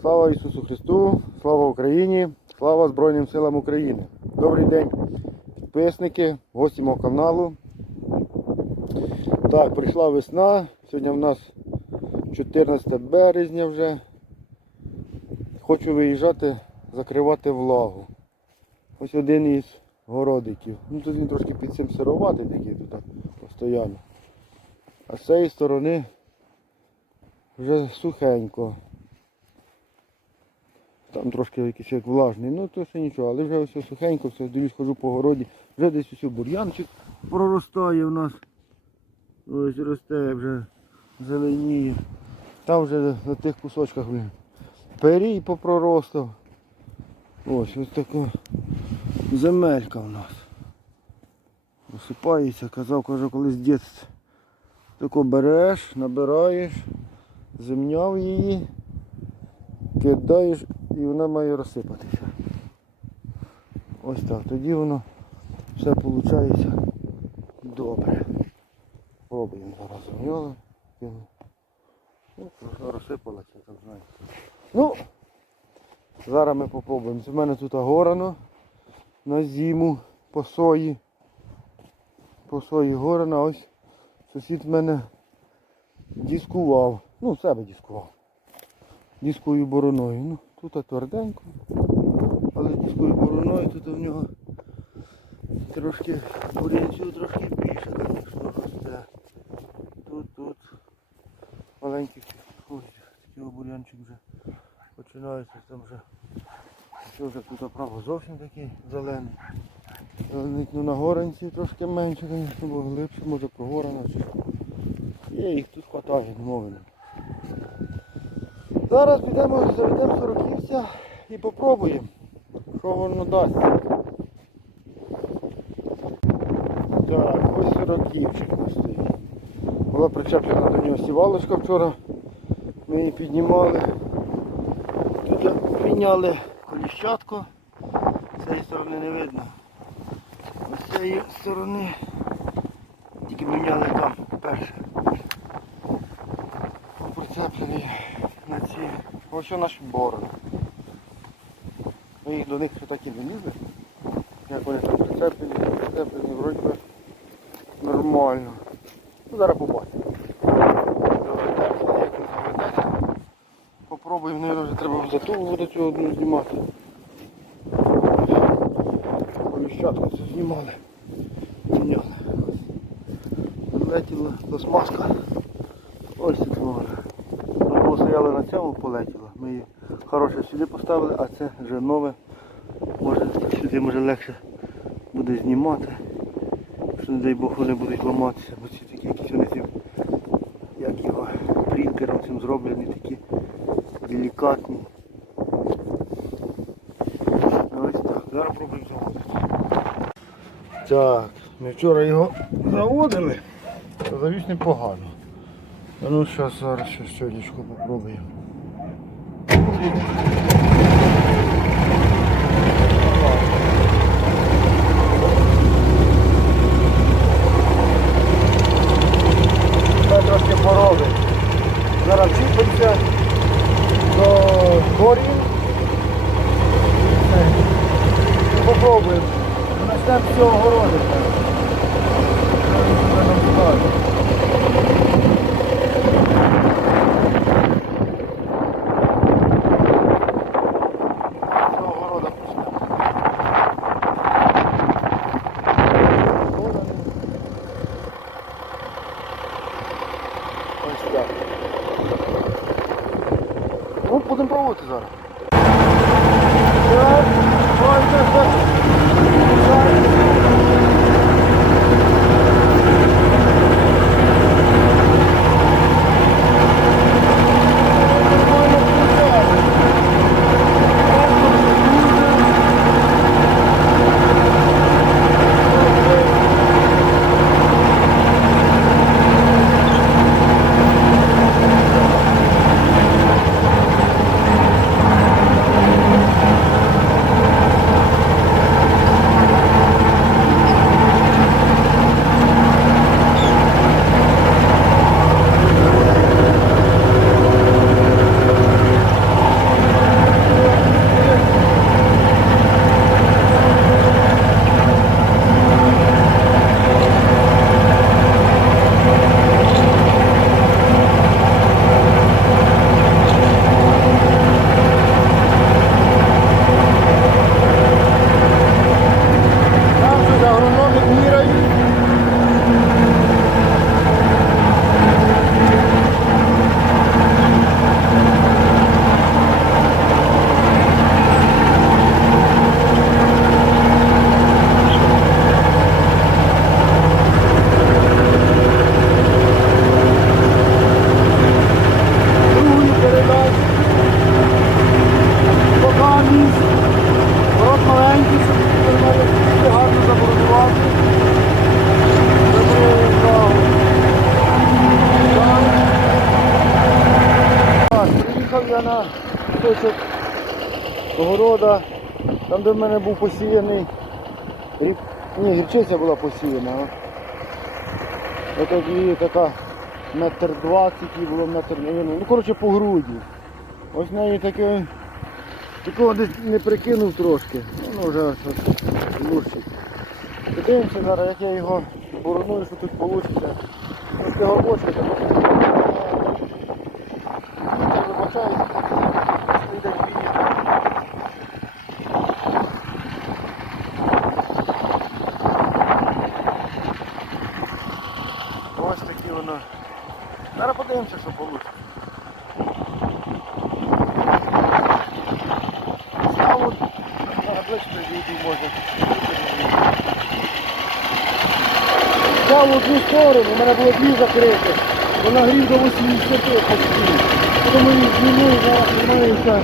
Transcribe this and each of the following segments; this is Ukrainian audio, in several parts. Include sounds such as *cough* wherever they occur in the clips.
Слава Ісусу Христу, слава Україні, слава Збройним силам України. Добрий день, підписники, гості мого каналу. Так, прийшла весна. Сьогодні в нас 14 березня вже. Хочу виїжджати, закривати влагу. Ось один із городиків. Ну тут він трошки під цим сироватий такий тут постійно. А з цієї сторони вже сухенько. Там трошки якийсь як влажний, ну то ще нічого, але вже все сухенько, все, дивлюсь, хожу по городі. Вже десь ось бур'янчик проростає у нас. Ось росте вже зеленіє. Там вже на тих кусочках блін, перій попроростав. Ось ось така земелька у нас. Висипається, казав, каже, колись дід тако береш, набираєш, земняв її, кидаєш і вона має розсипатися. Ось так. Тоді воно все виходить добре. Пробуємо зараз земляли. Ну, трохи розсипалося, я так знаю. Ну, зараз ми попробуємо. У мене тут горано на зиму по сої. По сої горано, ось сусід мене дискував. Ну, себе дискував. Дискою бороною. Ну, тут тверденько. Але дискою бороною тут у нього трошки бурянцю трошки більше, звісно, росте. Тут, тут маленький ось такий бурянчик вже починається там вже. Це вже тут право зовсім такий зелений. Ну на горанці трошки менше, звісно, бо глибше, може прогорано. чи. Є, їх тут хватає, мовимо. Зараз підемо, заведемо сороківця і попробуємо, що воно дасть. Так, ось сороківчик стоїть. Була причеплена до нього сівалочка вчора. Ми її піднімали. Тут міняли коліщатку. З цієї сторони не видно. З цієї сторони тільки міняли там перше. Прицеплений на ці. Ось наш борон. Ми їх до них ще так і не лізли. Як вони там прицеплені, прицеплені, вроді би нормально. Ну, зараз побачимо. Попробуємо, мабуть, вже треба в затулу до цього одну знімати. Коліщатку це знімали. Зняли. Летіла пластмаска. Ось тут вона. Ми постояли на цьому, полетіла. Ми її хороше сюди поставили, а це вже нове. Може сюди може легше буде знімати. Що не дай Бог вони будуть ламатися, бо ці такі якісь вони цим, як його принтером цим зроблені, такі делікатні. Ось так. Зараз пробуємо заводити. Так, ми вчора його заводили, то завіс непогано. Ну зараз зараз ще сьогодні попробуємо. Thank you. гарний. Город маленький, щоб дуже гарно забородувати. Приїхав я на кусочок города, там де в мене був посіяний рік. Ні, гірчиця була посіяна. Ось її така метр двадцять, було метр, ну коротше по груді. Ось в неї таке такого десь не прикинув трошки. Ну вже щось лучше. Подивимося зараз, як я його бороную, що тут вийде. Трошки горбочки, так вибачаю, йде віє. Ось такі воно. Зараз подивимося, що вийде. Я от на ближче відійду можна. Я в одну сторону, у мене було дві закриті. Вона грів до 80 почти. Тому їх зніму і зараз знімаюся.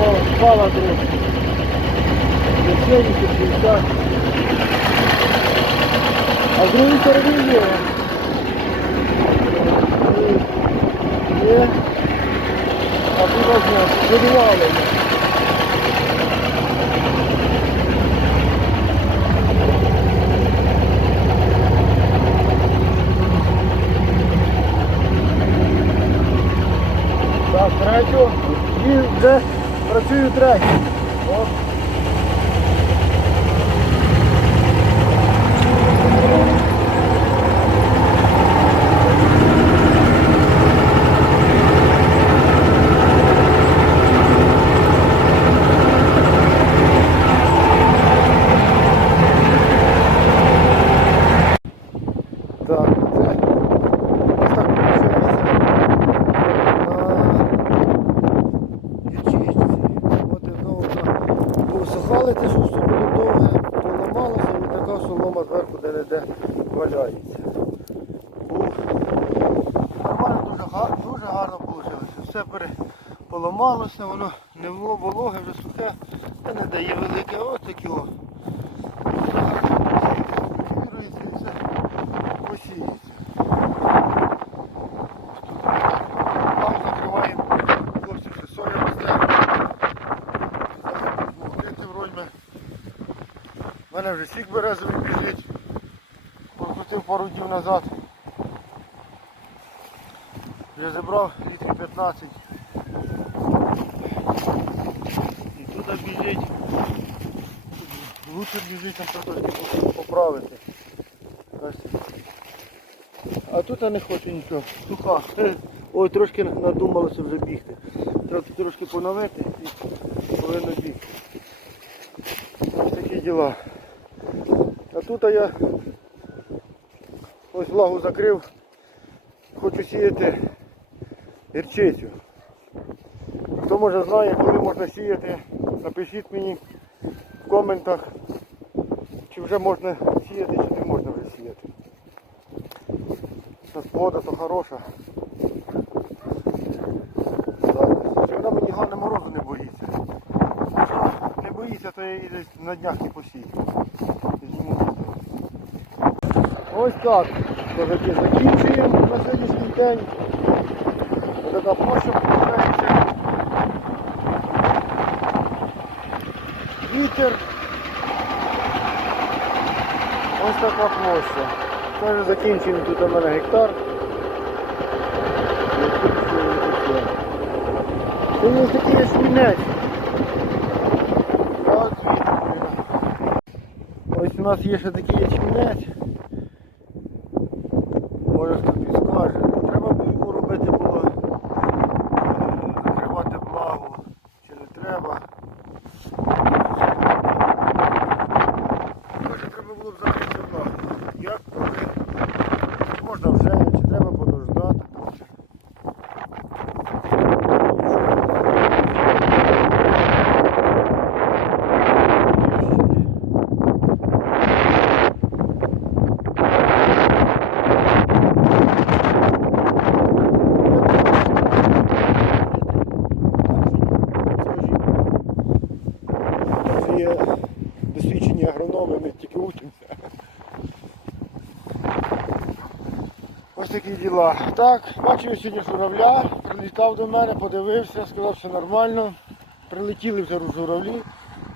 О, впала трохи. 70, 60. А з другої сторони є. Є. А тут возьмемо, видували. Так, третю. І вже працюю третю. Так, це ось так виходить. От одного посахали те, що все було довге, поламалося і така солома зверху де-не-де валяється. Ух. Нормально, дуже гарно, дуже гарно вийшло. Все пере... поламалося, воно не було вологе, вже сухе, та не дає велике. Ось такі о. Закриваємо хлопці, що соя. У мене вже сік березовий біжить. Прокрутив пару днів назад. Вже зібрав літрів 15. І тут біжить. Лучше біжить там трошки поправити. А тут я не хочу нічого. Суха. *laughs* Ой, трошки надумалося вже бігти. Треба трошки поновити і повинно бігти. Ось такі діла. А тут я ось влагу закрив. Хочу сіяти гірчицю. Хто може знає, коли можна сіяти, напишіть мені в коментах, чи вже можна сіяти, чи не можна вже сіяти. Зараз погода то хороша. Вона мені головне морозу не боїться. Не боїться, то я її десь на днях не посію. Ось так. Закінчуємо на сьогоднішній день. Ось така площа виходить. Вітер. Ось така площа. Це вже закінчуємо тут у мене гектар. Закінчуємо тут все. Сьогодні ось такий є свинець. От вітер. Ось у нас є ще такий ячмінець. Такі діла. Так, бачив сьогодні журавля, Під'їхав до мене, подивився, сказав, що нормально. Прилетіли вже журавлі.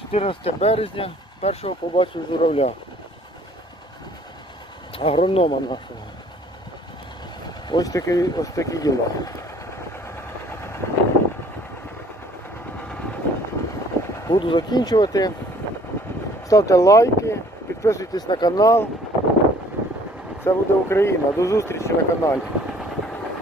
14 березня, першого побачив журавля. Агронома нашого. Ось такі, ось такі діла. Буду закінчувати. Ставте лайки, підписуйтесь на канал. Це буде Україна. До зустрічі на каналі.